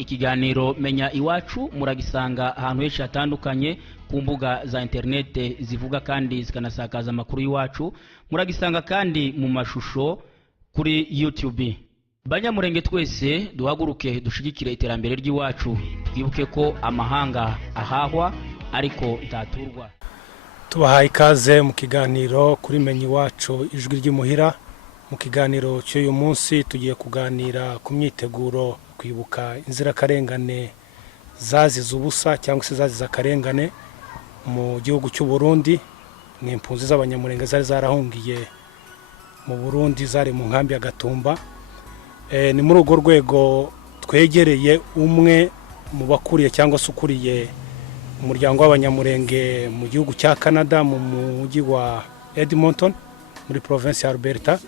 Ikiganiro menya iwacu muragisanga ahantu henshi hatandukanye ku mbuga za internet zivuga kandi zikanasakaza amakuru y'iwacu. Muragisanga kandi mu mashusho kuri YouTube. Banyamurenge twese duhaguruke dushigikire iterambere ry'iwacu. Twibuke ko amahanga ahahwa ariko itaturwa. Tubahaye ikaze mu kiganiro kuri menya iwacu ijwi ry'imuhira. Mu kiganiro cy'uyu munsi tugiye kuganira ku myiteguro kwibuka inzirakarengane zazize ubusa cyangwa se zazize akarengane mu gihugu cy'u Burundi. Ni impunzi z'abanyamurenge zari zarahungiye mu Burundi, zari mu nkambi ya Gatumba. Ni muri urwo rwego twegereye umwe mu bakuriye cyangwa se ukuriye umuryango w'abanyamurenge mu gihugu cya Canada mu mujyi wa Edmonton muri province ya Alberta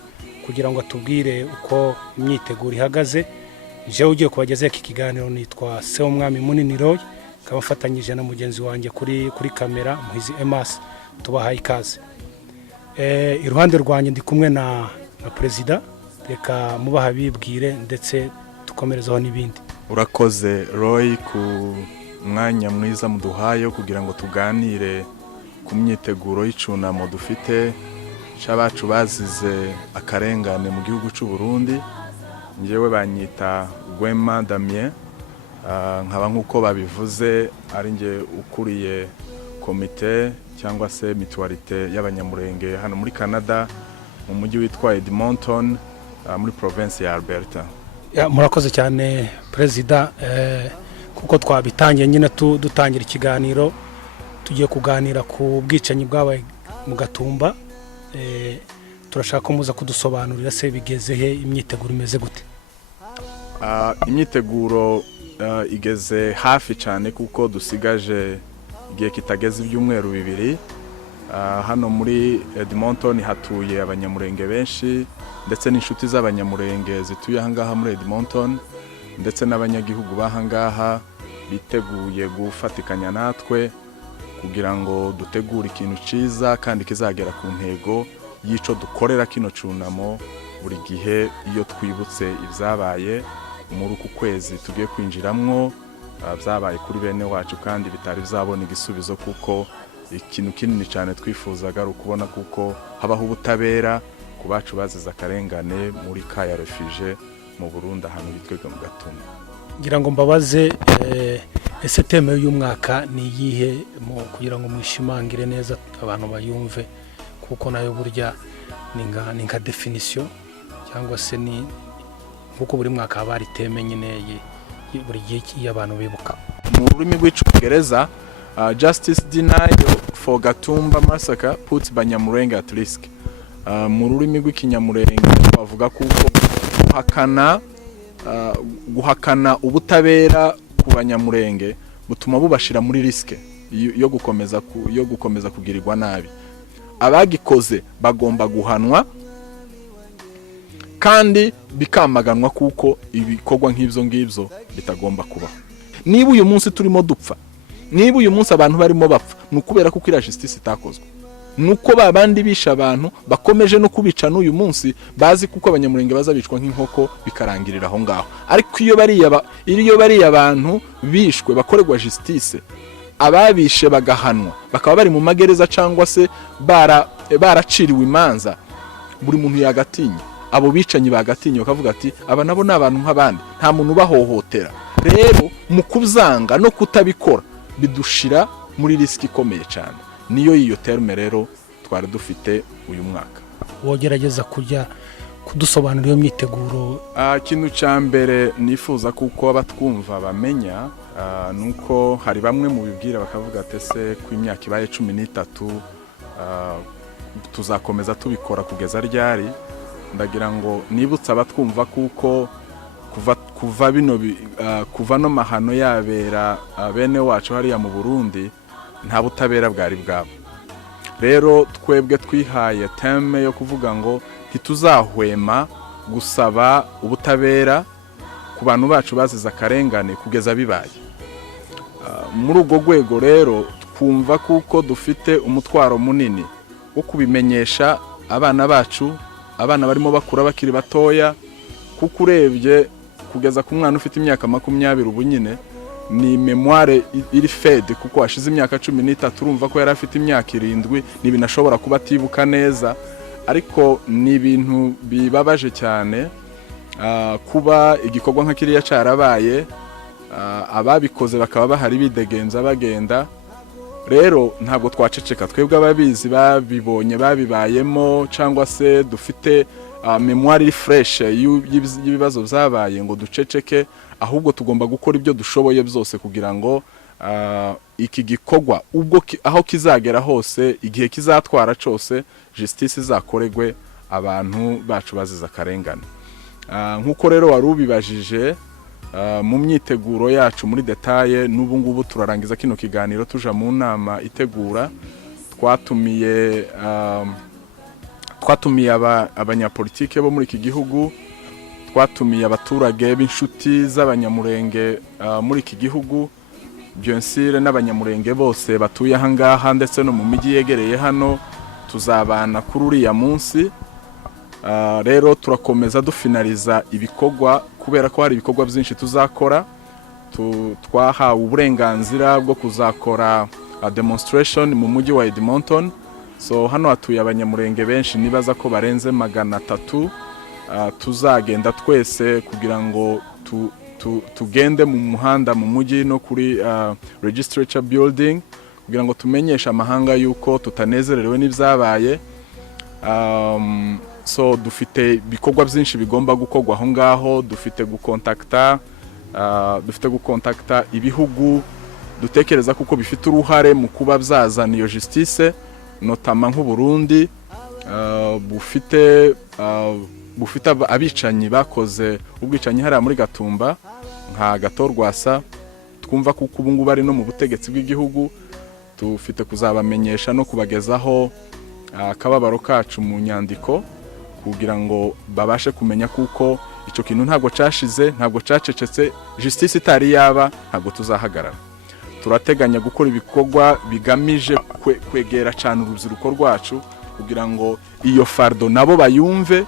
kugira ngo atubwire uko imyiteguro ihagaze. Je ugiye kubageza iki kiganiro nitwa Se umwami munini Roy, kabafatanyije na mugenzi wanjye kuri kamera Muhizi Emas. Tubahaye ikaze. Iruhande rwanjye ndi kumwe na president, reka mubaha bibwire ndetse tukomerezaho n'ibindi. Urakoze Roy ku mwanya mwiza muduhaye kugira ngo tuganire ku myiteguro y'icunamo dufite c'abacu bazize akarengane mu gihugu cy'u Burundi. Njewe banyita Gwema Damien, nkaba nkuko babivuze ari nje ukuriye komite cyangwa se mutualité y'abanyamurenge hano muri Canada mu mujyi witwa Edmonton muri province ya Alberta. Murakoze cyane president, kuko twabitangiye nyine dutangira ikiganiro tugiye kuganira ku bwicanyi bwabaye mu Gatumba. Turashaka muza kudusobanurira se bigeze he, imyiteguro imeze gute? Imyiteguro igeze hafi cyane kuko dusigaje igihe kitageze ibyumweru bibiri. Hano muri Edmonton hatuye abanyamurenge benshi ndetse n'inshuti z'abanyamurenge zituye ahangaha muri Edmonton ndetse n'abanyagihugu bahangaha biteguye gufatikanya natwe kugira ngo dutegure ikintu ciza kandi kizagera ku ntego yico dukorera kino cunamo buri gihe iyo twibutse ibyabaye muri uku kwezi tugiye kwinjiramwo. Byabaye kuri bene wacu kandi bitari bizabona igisubizo kuko ikintu kinini cyane twifuzaga ukubona kuko habaho ubutabera ku bacu bazize akarengane muri kaya refugee mu Burundi ahantu bitwega mu Gatumba. Ngira ngo mbabaze ese teme y'umwaka ni yihe kugira ngo mwishimangire neza abantu bayumve, kuko nayo burya ni nka definition cyangwa se ni kuko buri mwaka habari teme nyine buri gihe y'abantu bibuka. Mu rurimi rw'icyongereza justice denied for Gatumba massacre puts Banyamurenge at risk. Mu rurimi rw'ikinyamurenge bavuga kuko guhakana ubutabera ku Banyamurenge butuma bubashira muri riske yo gukomeza kugirirwa nabi. Abagikoze bagomba guhanwa kandi bikamaganwa kuko ibikorwa nk'ibyo ngibyo bitagomba kuba. Niba uyu munsi turimo dupfa, niba uyu munsi abantu barimo bapfa, nukubera kuko ira justice itakozwe. Nuko babandi bisha abantu bakomeje no kubica n'uyu munsi bazi kuko abanyamurenge bazabicwa nk'inkoko bikarangirira aho ngaho. Ariko iyo bari abantu bishwe bakorerwa justice, ababishe bagahanwa bakaba bari mu magereza cyangwa se baraciriwe imanza, buri muntu yagatinya. Abo bicanyi bagatinya bakavuga ati aba nabo n'abantu nk'abandi, nta muntu bahohotera. Rero mu kuzanga no kutabikora bidushira muri risk ikomeye cyane. Niyo iyo terme rero twari dufite uyu mwaka. Wogerageza kujya kudusobanurira iyo myiteguro. Kintu cyambere nifuza kuko abatwumva bamenya nuko hari bamwe mu bibwira bakavuga ati se ku imyaka ibaye 13 tuzakomeza tubikora kugeza ryari. Ndagira ngo nibutsa abatwumva kuko kuva no mahano yabera bene wacu hariya mu Burundi nta butabera bwari bwabo. Rero twebwe twihaye teme yo kuvuga ngo ntituzahwema gusaba ubutabera ku bantu bacu bazize akarengane kugeza bibaye. Muri ubwo rwego rero twumva kuko dufite umutwaro munini wo kubimenyesha abana bacu, abana barimo bakura bakiri batoya, kuko urebye kugeza ku mwana ufite imyaka 20 ubu nyine ni memoire iri fade kuko hashize imyaka 13 urumva ko yari afite imyaka 7 nibinashobora kuba atibuka neza ariko ni ibintu bibabaje cyane kuba igikorwa nka kiriya cyarabaye ababikoze bakaba bahari bidegenza bagenda rero ntabwo twaceceka twebwe ababizi babibonye babibayemo cyangwa se dufite memoire fresh y'ibibazo byabaye ngo duceceke ahubwo tugomba gukora ibyo dushoboye byose kugira ngo iki gikorwa ubwo aho kizagera hose igihe kizatwara cyose justice izakoregwe abantu bacu baziza akarengane nkuko rero wari ubibajije mu myiteguro yacu muri detaye n'ubu ngubu turarangiza kino kiganiro tuja mu nama itegura twatumiye abanyapolitike bo muri iki gihugu twatumiye abaturage b'inshuti z'abanyamurenge muri iki gihugu byonsire n'abanyamurenge bose batuye aha ngaha ndetse no mu mijyi yegereye hano tuzabana kuri uriya munsi rero turakomeza dufinaliza ibikorwa kubera ko hari ibikorwa byinshi tuzakora twahawe uburenganzira bwo kuzakora demonstration mu mujyi wa Edmonton so hano hatuye abanyamurenge benshi nibaza ko barenze 300 tuzagenda twese kugira ngo tugende mu muhanda mu mujyi no kuri registrature building kugira ngo tumenyeshe amahanga yuko tutanezerewe n'ibyabaye so dufite bikorwa byinshi bigomba gukorwa aho ngaho dufite gukontakta ibihugu dutekereza kuko bifite uruhare mu kuba byazana iyo justice notama nk'u Burundi bufite abicanyi bakoze ubwicanyi hariya muri Gatumba nka Gatorwasa twumva kuko ubu ngubu bari no mu butegetsi bw'igihugu dufite kuzabamenyesha no kubagezaho akababaro kacu mu nyandiko kugira ngo babashe kumenya kuko icyo kintu ntabwo cashize ntabwo cacecetse justice itari yaba ntabwo tuzahagarara turateganya gukora ibikorwa bigamije kwegera cyane urubyiruko rwacu kugira ngo iyo fardo nabo bayumve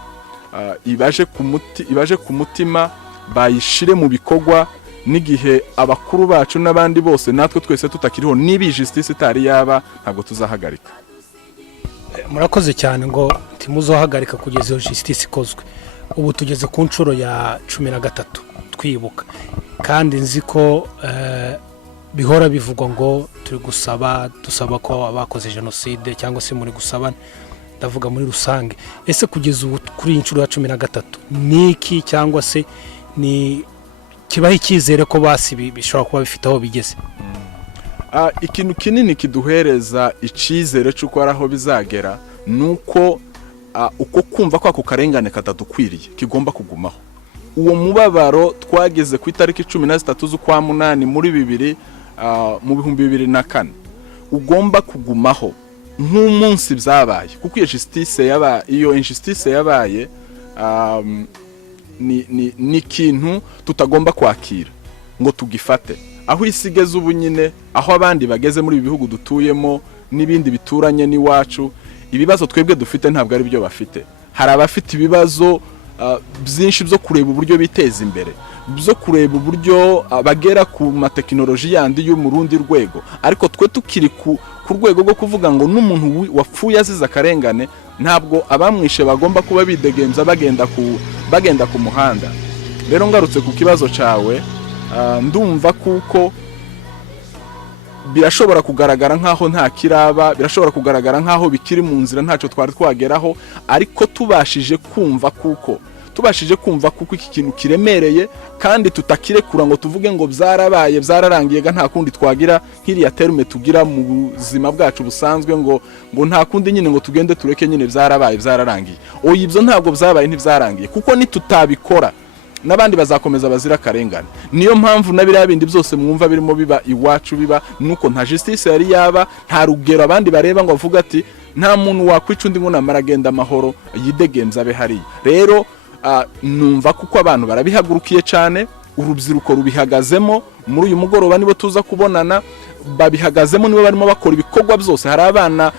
ibaje ku mutima bayishire mu bikorwa n'igihe abakuru bacu n'abandi bose natwe twese tutakiriho nibi justice itari yaba ntabwo tuzahagarika murakoze cyane ngo timuzohagarika kugeza iyo justice ikozwe ubu tugeze ku nshuro ya 13 twibuka kandi nzi ko bihora bivugwa ngo turi dusaba ko abakoze genocide cyangwa se muri gusaba ndavuga muri rusange ese kugeza ubu kuri inshuro ya 13 niki cyangwa se ni kibaho icyizere ko basi bishobora kuba bifite aho bigeze ikintu kinini kiduhereza icyizere cy'uko ari aho bizagera nuko uko kumva ko ako karengane katadukwiriye kigomba kugumaho uwo mubabaro twageze ku itariki 13 z'ukwa munani muri 2004 ugomba kugumaho nk'umunsi byabaye kuko iyo injustice yabaye ni kintu tutagomba kwakira ngo tugifate aho isigeze ubu nyine aho abandi bageze muri bihugu dutuyemo n'ibindi bituranye n'iwacu ibibazo twebwe dufite ntabwo ari byo bafite hari abafite ibibazo byinshi byo kureba uburyo biteza imbere byo kureba uburyo bagera ku matekinoloji yandi yo mu rundi rwego ariko twe tukiri ku rwego rwo kuvuga ngo n'umuntu wapfuye aziza akarengane ntabwo abamwishe bagomba kuba bidegenza bagenda ku muhanda rero ngarutse ku kibazo cyawe ndumva kuko birashobora kugaragara nkaho nta kiraba birashobora kugaragara nkaho bikiri mu nzira ntacyo twari twageraho ariko tubashije kumva kuko iki kintu kiremereye kandi tutakirekura ngo tuvuge ngo byararangiye nta kundi twagira nk'iriya terme tugira mu buzima bwacu busanzwe ngo nta kundi nyine ngo tugende tureke nyine byararangiye oya ibyo ntabwo byabaye ntibyarangiye kuko nitutabikora n'abandi bazakomeza bazira karengane niyo mpamvu nabiriya bindi byose mwumva birimo biba iwacu biba nuko nta justice yari yaba nta rugero abandi bareba ngo bavuga ati nta muntu wakwica undi ngo namara agenda amahoro yidegenza abe hari rero numva kuko abantu barabihagurukiye cyane urubyiruko rubihagazemo muri uyu mugoroba nibo tuza kubonana babihagazemo nibo barimo bakora ibikorwa byose hari abana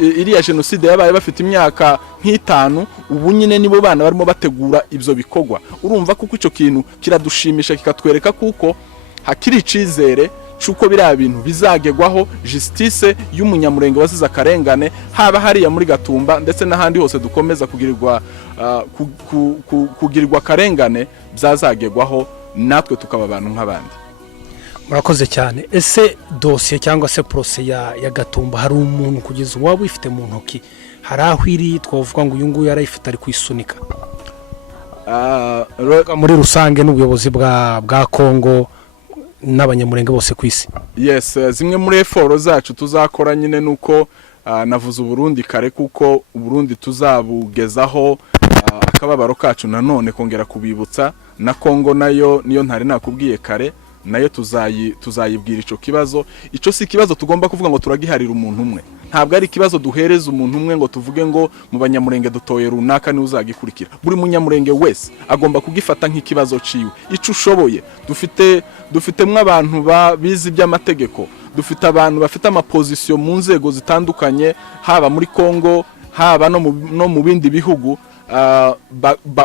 iriya jenoside yabaye bafite imyaka nk'itanu ubu nyine nibo bana barimo bategura ibyo bikorwa urumva kuko icyo kintu kiradushimisha kikatwereka kuko hakiri icizere cyuko biriya bintu bizagegwaho justice y'umunyamurenge wazize akarengane haba hariya muri Gatumba ndetse n'ahandi hose dukomeza kugirirwa akarengane byazagegwaho natwe tukaba abantu nk'abandi. Murakoze cyane. Ese dosiye cyangwa se procès ya Gatumba hari umuntu kugeza waba ifite mu ntoki hari aho iri twavuga ngo uyu nguyu yarayifite ari kwisunika muri rusange n'ubuyobozi bwa Kongo n'abanyamurenge bose ku isi? Yes, zimwe muri effort zacu tuzakora nyine nuko navuze Burundi kare kuko Burundi tuzabugezaho akababaro kacu nanone kongera kubibutsa na Kongo nayo niyo ntari nakubwiye kare nayo tuzayibwira ico kibazo. Ico si kibazo tugomba kuvuga ngo turagiharira umuntu umwe, ntabwo ari kibazo duhereza umuntu umwe ngo tuvuge ngo mu banyamurenge dutoye runaka ni uzagikurikira. Buri munyamurenge wese agomba kugifata nk'ikibazo ciwe. Ico ushoboye dufite mw'abantu bizi by'amategeko, dufite abantu bafite amapozisiyo mu nzego zitandukanye haba muri Kongo haba no mu bindi bihugu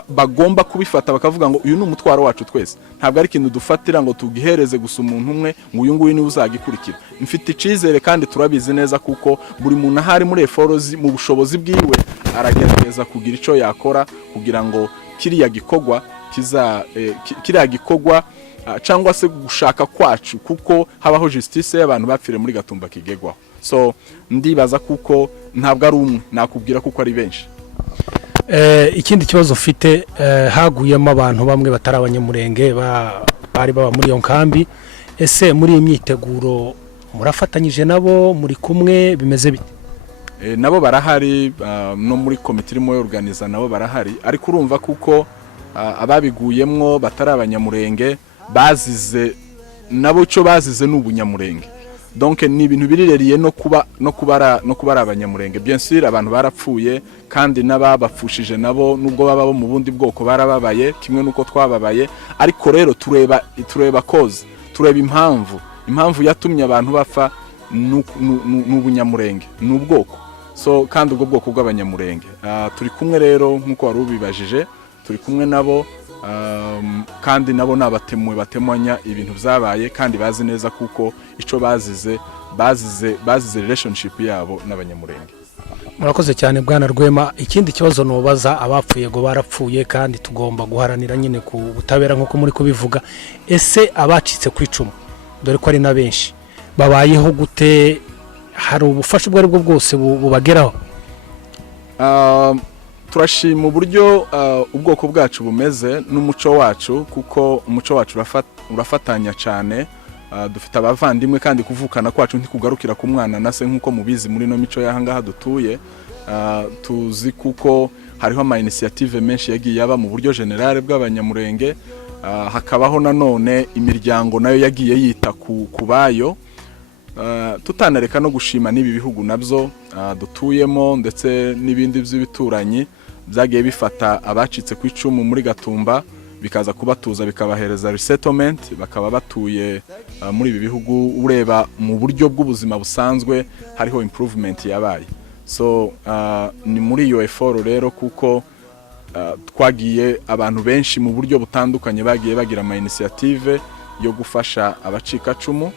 bagomba kubifata bakavuga ngo uyu ni umutwaro wacu twese, ntabwo ari ikintu dufatira ngo tugihereze gusa umuntu umwe ngo uyu nguyu ni uzagikurikira. Mfite icizere kandi turabizi neza kuko buri muntu ahari muri effort mu bushobozi bwiwe aragerageza kugira ico yakora kugira ngo kiriya gikogwa cyangwa se gushaka kwacu kuko habaho justice y'abantu bapfire muri Gatumba kigegwaho. So ndibaza kuko ntabwo ari umwe, nakubwira kuko ari benshi. Ikindi kibazo ufite haguyemo abantu bamwe batari abanyamurenge bari baba muri iyo nkambi. Ese muri iyi myiteguro murafatanyije nabo muri kumwe bimeze bite? Nabo barahari no muri komite irimo organiza nabo barahari, ariko urumva kuko ababiguyemwo batari abanyamurenge bazize nabo ico bazize n'ubunyamurenge. Donc ni ibintu birireriye no kuba abanyamurenge. Bien sûr abantu barapfuye kandi n'ababapfushije nabo nubwo baba mu bundi bwoko barababaye kimwe nuko twababaye, ariko rero tureba cause, tureba impamvu yatumye abantu bapfa n'ubunyamurenge n'ubwoko. So kandi ubwo bwoko bw'abanyamurenge turi kumwe rero nkuko wari ubibajije, turi kumwe nabo kandi nabo nabatemwe batemanya ibintu byabaye kandi bazi neza kuko ico bazize relationship yabo n'abanyamurenge. Murakoze cyane Bwana Rwema. Ikindi kibazo nobaza abapfuye go barapfuye kandi tugomba guharanira nyine ku butabera nkuko muri kubivuga. Ese abacitse kwicumu dore ko ari na benshi babayeho gute? Hari ubufasha bwo aribwo bwose bubageraho? Turashima uburyo ubwoko bwacu bumeze n'umuco wacu kuko umuco wacu urafatanya cyane. Dufite abavandimwe kandi kuvukana kwacu ntikugarukira ku mwana nase nkuko mubizi muri no mico yahangaha dutuye. Tuzi kuko hariho ama initiative menshi yagiye yaba mu buryo generale bw'abanyamurenge, hakabaho nanone imiryango nayo yagiye yita kubayo. Tutanareka no gushima n'ibi bihugu nabyo dutuyemo ndetse n'ibindi by'ibituranyi byagiye bifata abacitse ku icumu muri Gatumba bikaza kubatuza bikabahereza resettlement bakaba batuye muri ibi bihugu. Ureba mu buryo bw'ubuzima busanzwe hariho improvement yabaye. So ni muri iyo effort rero kuko twagiye abantu benshi mu buryo butandukanye bagiye bagira ama initiative yo gufasha abacikacumu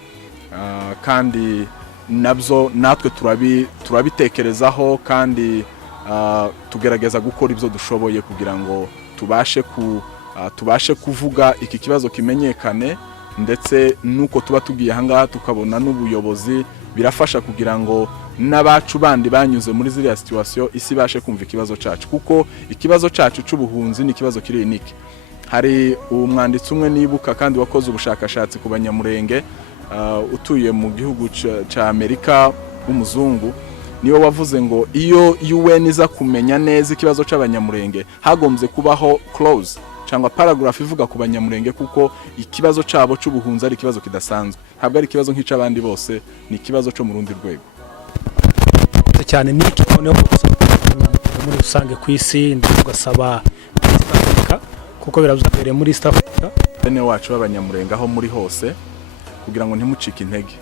kandi nabyo natwe turabitekerezaho kandi tugerageza gukora ibyo dushoboye kugira ngo tubashe kuvuga iki kibazo kimenyekane, ndetse nuko tuba tugiye ahangaha tukabona n'ubuyobozi birafasha kugira ngo n'abacu bandi banyuze muri ziriya situation isi bashe kumva ikibazo cacu kuko ikibazo cacu c'ubuhunzi ni ikibazo kiri unique. Hari umwanditsi umwe nibuka kandi wakoze ubushakashatsi ku banyamurenge utuye mu gihugu ca Amerika w'umuzungu, niwe wavuze ngo iyo UN iza kumenya neza ikibazo c'abanyamurenge hagombye kubaho clause cyangwa paragraph ivuga ku banyamurenge kuko ikibazo cabo c'ubuhunzi ari ikibazo kidasanzwe, ntabwo ari ikibazo nk'icabandi bose, ni ikibazo cyo mu rundi rwego cyane. Niki noneho muri rusange ku isi ndasaba kuko birazabereye muri East Africa. Bene wacu b'abanyamurenge aho muri hose kugira ngo ntimucike intege.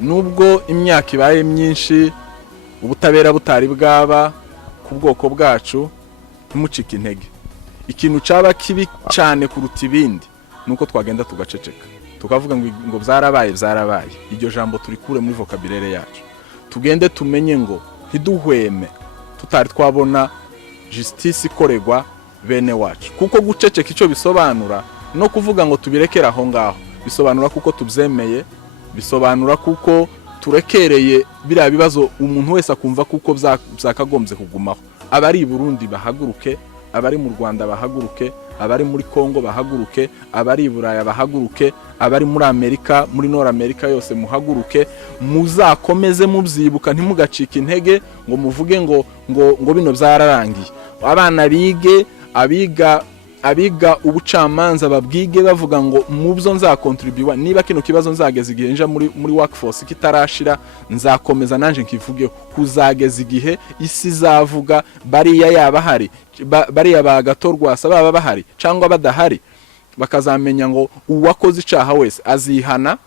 Nubwo imyaka ibaye myinshi ubutabera butari bwaba ku bwoko bwacu, ntimucike intege. Ikintu caba kibi cyane kuruta ibindi nuko twagenda tugaceceka tukavuga ngo byarabaye. Iryo jambo turikure muri vocabulaire yacu, tugende tumenye ngo ntiduhweme tutari twabona justice ikoregwa bene wacu, kuko guceceka icyo bisobanura no kuvuga ngo tubirekera aho ngaho bisobanura kuko tubyemeye, bisobanura kuko turekereye biriya bibazo umuntu wese akumva kuko byakagombye kugumaho. Abari i Burundi bahaguruke, abari mu Rwanda bahaguruke, abari muri Kongo bahaguruke, abari i Buraya bahaguruke, abari muri Amerika, muri North America yose muhaguruke, muzakomeze mubyibuka, ntimugacike intege ngo muvuge ngo bino byararangiye. Abana bige, abiga ubucamanza babwige bavuga ngo mubyo nzakontribuwa, niba kino kibazo nzageza igihe nja muri workforce kitarashira, nzakomeza nanje nkivugeho kuzageza igihe isi zavuga bariya yabahari, bariya bagatorwa baba bahari cyangwa badahari, bakazamenya ngo uwakoze icaha wese azihana.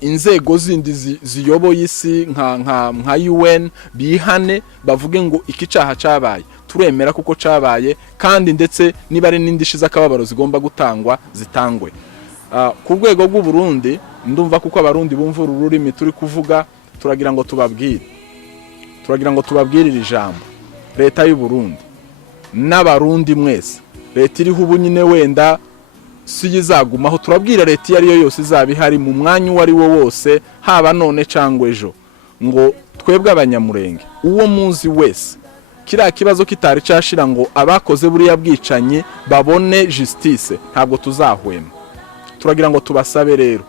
Inzego zindi ziyoboye isi nka UN bihane, bavuge ngo iki caha cabaye, turemera kuko cabaye, kandi ndetse niba ari n'indishyi z'akababaro zigomba gutangwa zitangwe. Ku rwego rw'u Burundi ndumva kuko abarundi bumva ururimi turi kuvuga, turagira ngo tubabwire iri jambo. Leta y'u Burundi n'abarundi mwese, leta iriho ubu nyine wenda si izagumaho, turabwira leta iyo ariyo yose izaba ihari mu mwanya uwo ari wo wose, haba none cyangwa ejo, ngo twebwe abanyamurenge uwo muzi wese kiriya kibazo kitari cyashira ngo abakoze buriya bwicanyi babone justice, ntabwo tuzahwema. Turagira ngo tubasabe rero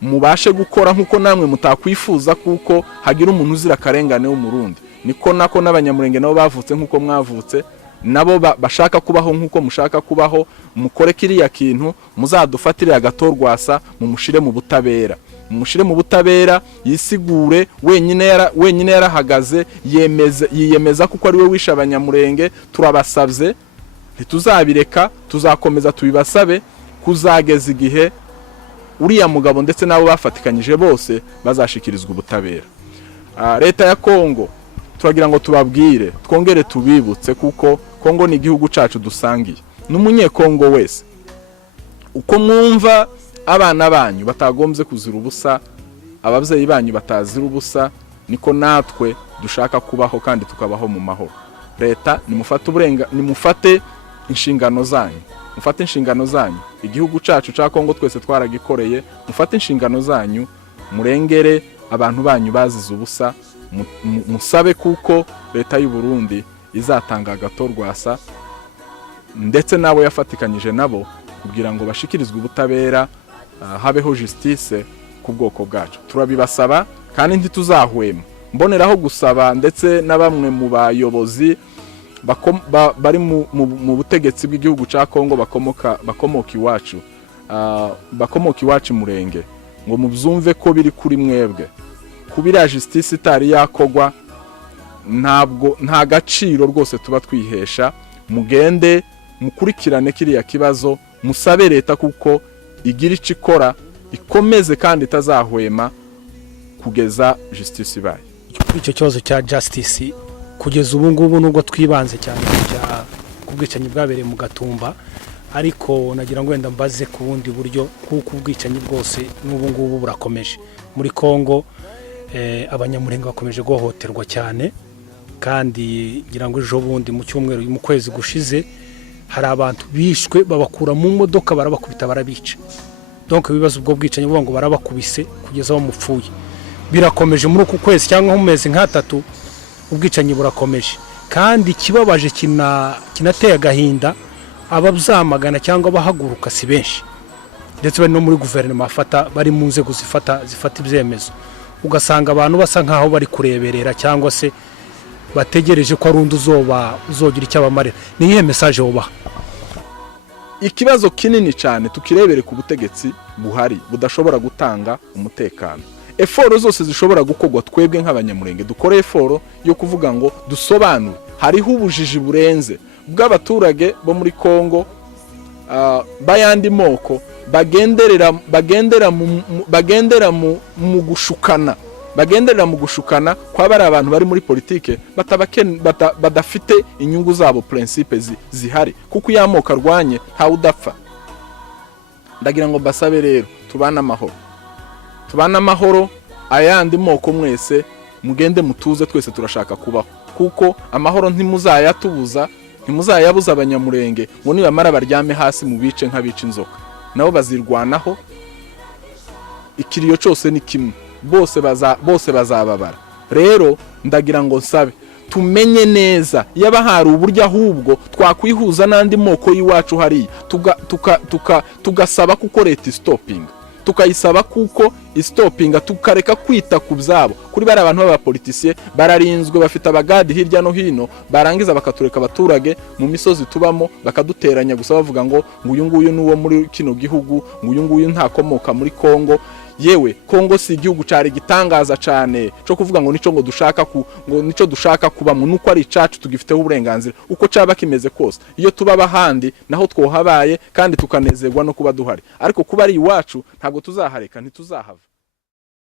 mubashe gukora nkuko namwe mutakwifuza kuko hagira umuntu uzira akarengane w'umurundi, niko nako n'abanyamurenge nabo bavutse nkuko mwavutse, nabo bashaka kubaho nkuko mushaka kubaho. Mukore kiriya kintu, muzadufatire agatorwasa, mumushire mu butabera, yisigure wenyine yarahagaze, yiyemeza kuko ari we wisha abanyamurenge. Turabasabye ntituzabireka, tuzakomeza tubibasabe kuzageza igihe uriya mugabo ndetse nabo bafatikanyije bose bazashikirizwa ubutabera. Leta ya Kongo turagira ngo tubabwire, twongere tubibutse kuko Kongo ni igihugu cacu dusangiye. N'umunyekongo wese uko mwumva abana banyu batagombye kuzira ubusa, ababyeyi banyu batazira ubusa, niko natwe dushaka kubaho kandi tukabaho mu mahoro. Leta nimufate inshingano zanyu, igihugu cacu ca Kongo twese twaragikoreye, mufate inshingano zanyu, murengere abantu banyu bazize ubusa, musabe kuko leta y'u Burundi izatanga agatorwasa ndetse nabo yafatikanyije nabo kugira ngo bashikirizwe ubutabera, habeho justice ku bwoko bwacu. Turabibasaba kandi ntituzahwema. Mboneraho gusaba ndetse na bamwe mu bayobozi bari mu butegetsi bw'igihugu ca Kongo bakomoka iwacu Murenge, ngo mubyumve ko biri kuri mwebwe kubira justice itari yakogwa, nta gaciro rwose tuba twihesha. Mugende mukurikirane kiriya kibazo, musabe leta kuko igira icyo ikora, ikomeze kandi itazahwema kugeza justice ibaye. Icyo kibazo cya justice kugeza ubu ngubu nubwo twibanze cyane ku bwicanyi bwabereye mu Gatumba, ariko nagira ngo wenda mbaze ku bundi buryo kuko ubwicanyi bwose n'ubu ngubu burakomeje muri Kongo. Abanyamurenge bakomeje guhohoterwa cyane, kandi ngira ngo ejo bundi mu cyumweru mu kwezi gushize hari abantu bishwe babakura mu modoka barabakubita barabica. Donc ibibazo ubwo bwicanyi ngo barabakubise kugeza aho mupfuye. Birakomeje muri uku kwezi cyangwa mu mezi nk'atatu, ubwicanyi burakomeje, kandi kibabaje kinateye agahinda. Ababyamagana cyangwa bahaguruka si benshi, ndetse bari no muri guverinoma bari mu nzego zifata ibyemezo. Ugasanga abantu basa nkaho bari kureberera cyangwa se bategereje ko ari undi uzogira icyo abamarira. Ni iyihe message wobaha? Ikibazo kinini cyane tukirebere ku butegetsi buhari budashobora gutanga umutekano. Eforo zose zishobora gukogwa, twebwe nk'abanyamurenge dukore eforo yo kuvuga ngo dusobanure. Hariho ubujiji burenze bw'abaturage bo muri Kongo bayandi moko bagendera mu gushukana kwa bari abantu bari muri politike badafite inyungu zabo principe zihari kuko yamoka arwanye nta udapfa. Ndagira ngo basabe rero tubana amahoro ayandi moko mwese mugende mutuze, twese turashaka kubaho kuko amahoro ntimuzayabuza abanyamurenge ngo nibamara baryame hasi mu bice nk'abica inzoka, nabo bazirwanaho. Ikiriyo cyose ni kimwe, bose bazababara. Rero ndagira ngo nsabe tumenye neza yaba hari uburyo ahubwo twakwihuza n'andi moko y'iwacu hariya tugasaba kuko leta stopinga, tukayisaba kuko istopinga, tukareka kwita ku byabo. Kuri bari abantu b'abapolitisiye bararinzwe, bafite abagadi hirya no hino, barangiza bakatureka abaturage mu misozi tubamo bakaduteranya gusa bavuga ngo uyu nguyu nuwo muri kino gihugu, uyu nguyu ntakomoka muri Kongo. Yewe Kongo si igihugu cyari gitangaza cyane cyo kuvuga ngo nico dushaka kubamo, nuko ari icacu tugifiteho uburenganzira uko caba kimeze kose. Iyo tuba bahandi naho twohabaye kandi tukanezerwa no kuba duhari, ariko kuba ari iwacu ntabwo tuzahareka, ntituzahava.